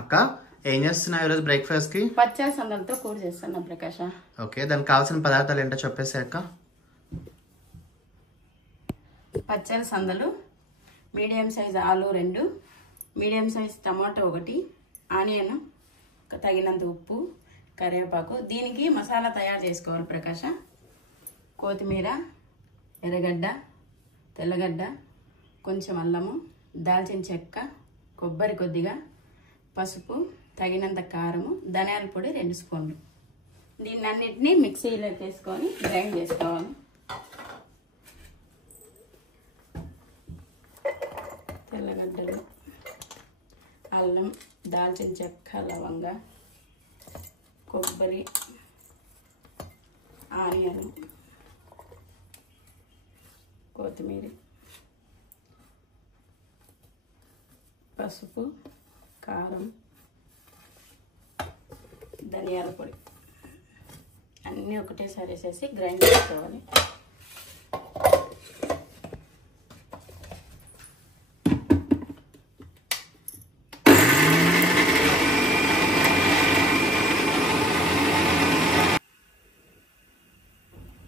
అక్క ఏం చేస్తున్నావు ఈరోజు బ్రేక్ఫాస్ట్ కి? పచ్చడి సందలతో కూర చేస్తున్నా ప్రకాష్. ఓకే, దానికి కావాల్సిన పదార్థాలు ఏంటో చెప్పేసి అక్క. పచ్చడి సందలు, మీడియం సైజ్ ఆలు 2, మీడియం సైజ్ టమాటో 1, ఆనియన్ తగినంత ఉప్పు, కరివేపాకు. దీనికి మసాలా తయారు చేసుకోవాలి ప్రకాష్. కొత్తిమీర, ఎర్రగడ్డ, తెల్లగడ్డ, కొంచెం అల్లము, దాల్చిన చెక్క, కొబ్బరి కొద్దిగా, పసుపు, తగినంత కారము, ధనియాల పొడి 2 స్పూన్లు. దీన్ని అన్నిటినీ మిక్సీలో వేసుకొని గ్రైండ్ చేసుకోవాలి. తెల్లగడ్డలు, అల్లం, దాల్చిన చెక్క, లవంగ, కొబ్బరి, ఆనియన్, కొత్తిమీర, పసుపు, కారం, ధనియాల పొడి అన్నీ ఒకటేసారి వేసేసి గ్రైండ్ చేసుకోవాలి.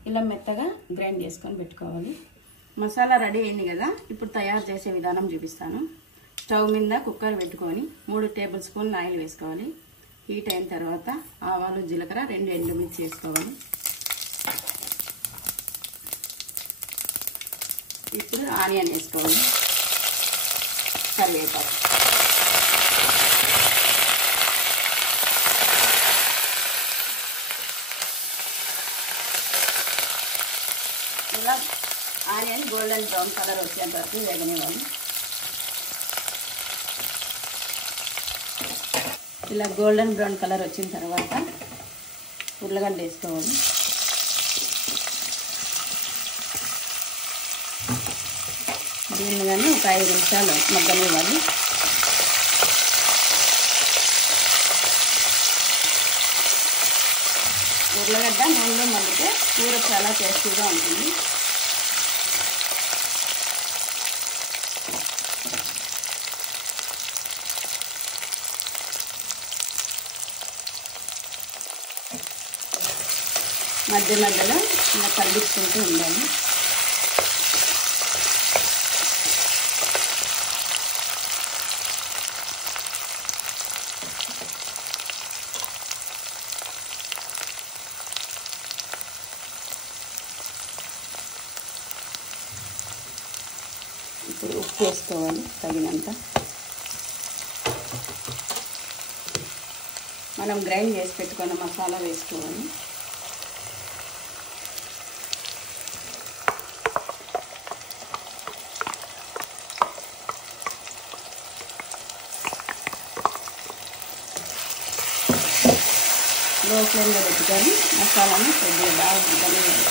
ఇలా మెత్తగా గ్రైండ్ చేసుకొని పెట్టుకోవాలి. మసాలా రెడీ అయింది కదా, ఇప్పుడు తయారు చేసే విధానం చూపిస్తాను. స్టవ్ మీద కుక్కర్ పెట్టుకొని 3 టేబుల్ స్పూన్లు ఆయిల్ వేసుకోవాలి. హీట్ అయిన తర్వాత ఆవాలు, జీలకర్ర, 2 ఎండుమిర్చి వేసుకోవాలి. ఇప్పుడు ఆనియన్ వేసుకోవాలి, కరివేపాకు, ఇలా ఆనియన్ గోల్డెన్ బ్రౌన్ కలర్ వచ్చేంత వరకు వేగనివ్వాలి. ఇలా గోల్డెన్ బ్రౌన్ కలర్ వచ్చిన తర్వాత ఉర్లగడ్డ వేసుకోవాలి. దీన్ని కానీ ఒక 5 నిమిషాలు మగ్గనివ్వాలి. ఉర్లగడ్డ నూనెలో మగ్గితే కూర చాలా టేస్టీగా ఉంటుంది. మధ్య మధ్యలో ఇలా కలుపుకుంటూ ఉండాలి. ఇప్పుడు ఉప్పు వేసుకోవాలి తగినంత. మనం గ్రైండ్ చేసి పెట్టుకున్న మసాలా వేసుకోవాలి. లో ఫ్లేమ్లో పెట్టుకొని మసాలాను కొద్దిగా బాగా ఉడకనివ్వాలి.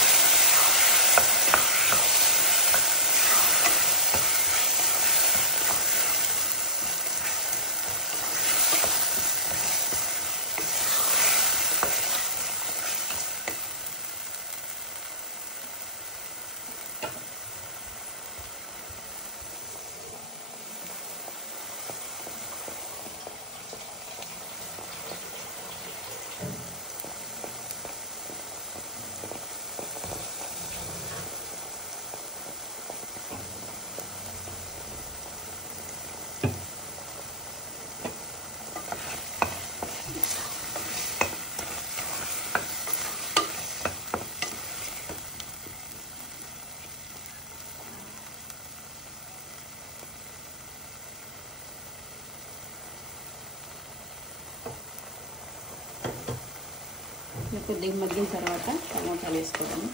కొద్దిగా మగ్గిన తర్వాత టమాటాలు వేసుకోవాలి.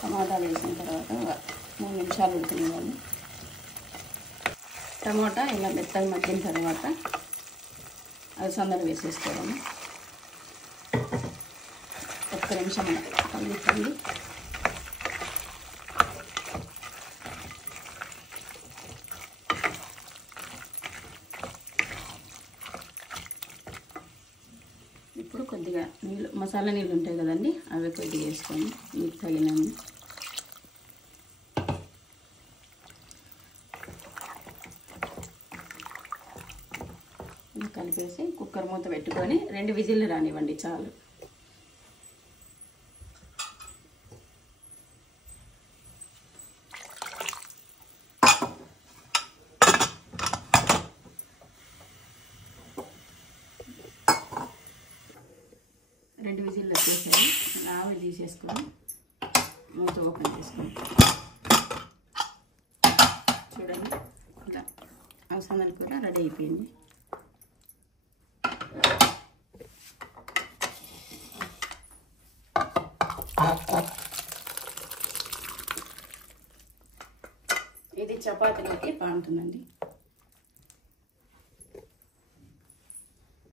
టమాటాలు వేసిన తర్వాత 3 నిమిషాలు ఉడకనివ్వాలి. టమాటా ఇలా మెత్తగా మగ్గిన తర్వాత అలసందలు వేసేసుకోవాలి. 1 నిమిషం కలుపుకోండి. ఇప్పుడు కొద్దిగా నీళ్ళు, మసాలా నీళ్ళు ఉంటాయి కదండి, అవి కొద్దిగా వేసుకొని మీకు తగినన్ని. కలిపేసి కుక్కర్ మూత పెట్టుకొని 2 విజిల్లు రానివ్వండి చాలు. రెండు విజిల్లు వచ్చేసాయి. ఆవిరి తీసేసుకొని మూత ఓపెన్ చేసుకొని చూడండి, ఇలా అలసందల కూర రెడీ అయిపోయింది. ఇది చపాతీలోకి బాగుంటుందండి.